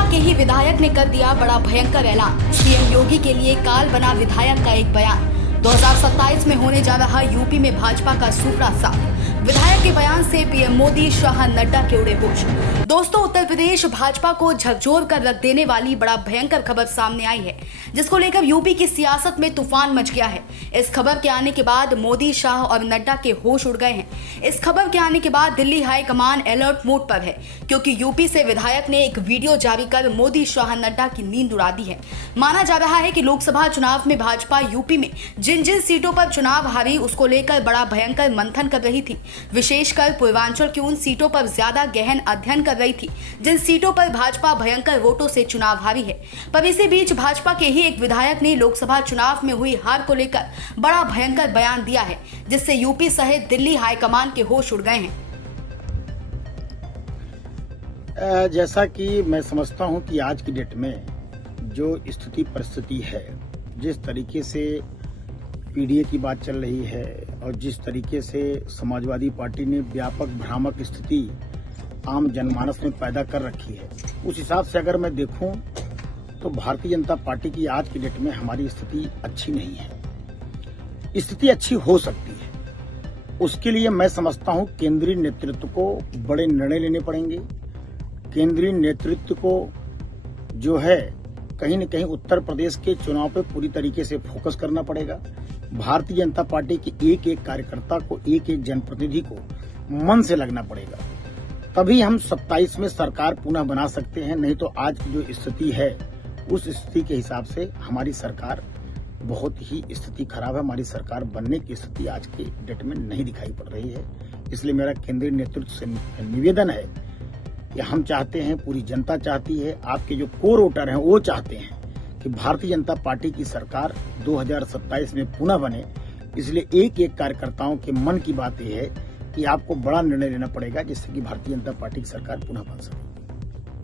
भाजपा के ही विधायक ने कर दिया बड़ा भयंकर ऐलान। सीएम योगी के लिए काल बना विधायक का एक बयान। 2027 में होने जा रहा यूपी में भाजपा का सूपड़ा साफ। विधायक के बयान से पीएम मोदी, शाह, नड्डा के उड़े होश। दोस्तों, उत्तर प्रदेश भाजपा को झकझोर कर रख देने वाली बड़ा भयंकर खबर सामने आई है, जिसको लेकर यूपी की सियासत में तूफान मच गया है। इस खबर के आने के बाद मोदी, शाह और नड्डा के होश उड़ गए हैं। इस खबर के आने के बाद दिल्ली हाईकमान अलर्ट मोड पर है, क्योंकि यूपी से विधायक ने एक वीडियो जारी कर मोदी, शाह, नड्डा की नींद उड़ा दी है। माना जा रहा है कि लोकसभा चुनाव में भाजपा यूपी में जिन जिन सीटों पर चुनाव हारी, उसको लेकर बड़ा भयंकर मंथन कर रही थी। विशेषकर पूर्वांचल की उन सीटों पर ज्यादा गहन अध्ययन कर रही थी जिन सीटों पर भाजपा भयंकर वोटों से चुनाव हारी है। पर इसी बीच भाजपा के ही एक विधायक ने लोकसभा चुनाव में हुई हार को लेकर बड़ा भयंकर बयान दिया है, जिससे यूपी सहित दिल्ली हाईकमान के होश उड़ गए हैं। जैसा कि मैं समझता हूं कि आज की डेट में जो स्थिति परिस्थिति है, जिस तरीके से पीडीए की बात चल रही है और जिस तरीके से समाजवादी पार्टी ने व्यापक भ्रामक स्थिति आम जनमानस में पैदा कर रखी है, उस हिसाब से अगर मैं देखूं तो भारतीय जनता पार्टी की आज की डेट में हमारी स्थिति अच्छी नहीं है। स्थिति अच्छी हो सकती है, उसके लिए मैं समझता हूं केंद्रीय नेतृत्व को बड़े निर्णय लेने पड़ेंगे। केंद्रीय नेतृत्व को जो है कहीं न कहीं उत्तर प्रदेश के चुनाव पे पूरी तरीके से फोकस करना पड़ेगा। भारतीय जनता पार्टी के एक एक कार्यकर्ता को, एक एक जनप्रतिनिधि को मन से लगना पड़ेगा, तभी हम 27 में सरकार पुनः बना सकते हैं। नहीं तो आज की जो स्थिति है, उस स्थिति के हिसाब से हमारी सरकार बहुत ही स्थिति खराब है। हमारी सरकार बनने की स्थिति आज के डेट में नहीं दिखाई पड़ रही है। इसलिए मेरा केंद्रीय नेतृत्व से निवेदन है कि हम चाहते हैं, पूरी जनता चाहती है, आपके जो कोर वोटर हैं वो चाहते हैं कि भारतीय जनता पार्टी की सरकार 2027 में पुनः बने। इसलिए एक एक कार्यकर्ताओं के मन की बात यह है कि आपको बड़ा निर्णय लेना पड़ेगा, जिससे कि भारतीय जनता पार्टी की सरकार पुनः बन सके।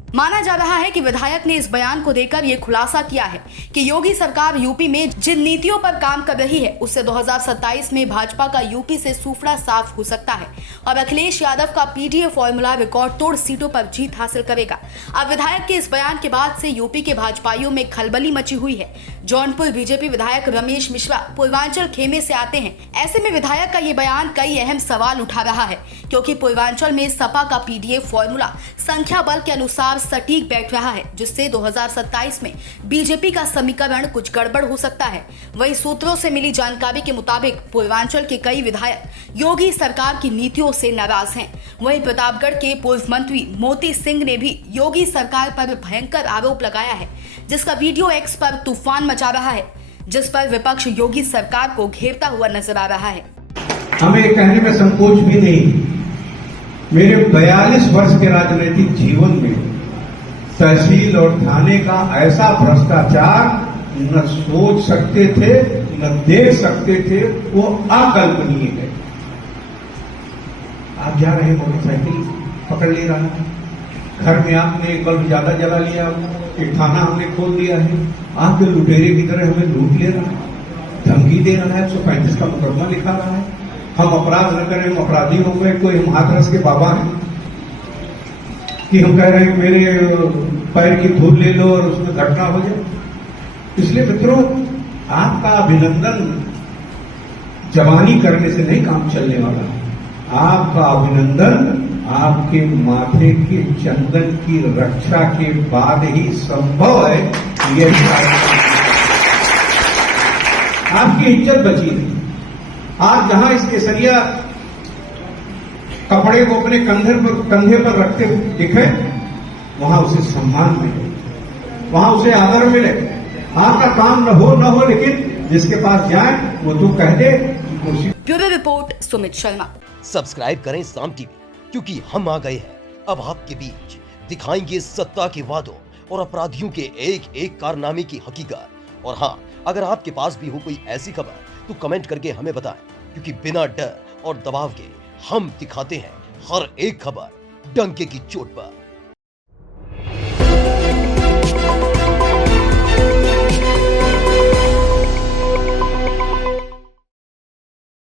माना जा रहा है कि विधायक ने इस बयान को देकर यह खुलासा किया है कि योगी सरकार यूपी में जिन नीतियों पर काम कर रही है, उससे 2027 में भाजपा का यूपी से सूफड़ा साफ हो सकता है और अखिलेश यादव का पीडीए फॉर्मूला रिकॉर्ड तोड़ सीटों पर जीत हासिल करेगा। अब विधायक के इस बयान के बाद से यूपी के भाजपाइयों में खलबली मची हुई है। जौनपुर बीजेपी विधायक रमेश मिश्रा पूर्वांचल खेमे से आते हैं। ऐसे में विधायक का ये बयान कई अहम सवाल उठा रहा है, क्योंकि पूर्वांचल में सपा का पीडीए फॉर्मूला संख्या बल के अनुसार सटीक बैठ रहा है, जिससे 2027 में बीजेपी का समीकरण कुछ गड़बड़ हो सकता है। वहीं सूत्रों से मिली जानकारी के मुताबिक पूर्वांचल के कई विधायक योगी सरकार की नीतियों से नाराज हैं। वहीं प्रतापगढ़ के पूर्व मंत्री मोती सिंह ने भी योगी सरकार पर भयंकर आरोप लगाया है, जिसका वीडियो एक्स पर तूफान मचा रहा है, जिस पर विपक्ष योगी सरकार को घेरता हुआ नजर आ रहा है। हमें कहने में संकोच भी नहीं, मेरे 42 वर्ष के राजनीतिक जीवन में तहसील और थाने का ऐसा भ्रष्टाचार न सोच सकते थे, न देख सकते थे, वो अकल्पनीय है। आप जा रहे मोटरसाइकिल पकड़ ले रहा है, घर में आपने एक बल्ब ज्यादा जला लिया, एक थाना हमने खोल दिया है, आपके लुटेरे की तरह हमें लूट ले रहा है, धमकी दे रहा है, 135 का मुकदमा लिखा रहा है। हम अपराध न करें, हम अपराधी हो गए, कोई हम हाथरस के बाबा हैं कि हम कह रहे हैं मेरे पैर की धूल ले लो और उसमें घटना हो जाए। इसलिए मित्रों, आपका अभिनंदन जवानी करने से नहीं काम चलने वाला है। आपका अभिनंदन आपके माथे के चंदन की रक्षा के बाद ही संभव है। यह आपकी इज्जत बची नहीं। आज जहां इस केसरिया कपड़े को अपने कंधे पर रखते हुए दिखे, वहां उसे सम्मान मिले, वहां उसे आदर मिले। आपका काम न हो, लेकिन जिसके पास जाए वो तो कह दे। Bureau report, Sumit Sharma. Subscribe करें साम टीवी, क्योंकि हम आ गए हैं अब आपके बीच। दिखाएंगे सत्ता के वादों और अपराधियों के एक एक कारनामे की हकीकत। और हाँ, अगर आपके पास भी हो कोई ऐसी खबर तो कमेंट करके हमें बताएं, क्योंकि बिना डर और दबाव के हम दिखाते हैं हर एक खबर डंके की चोट पर।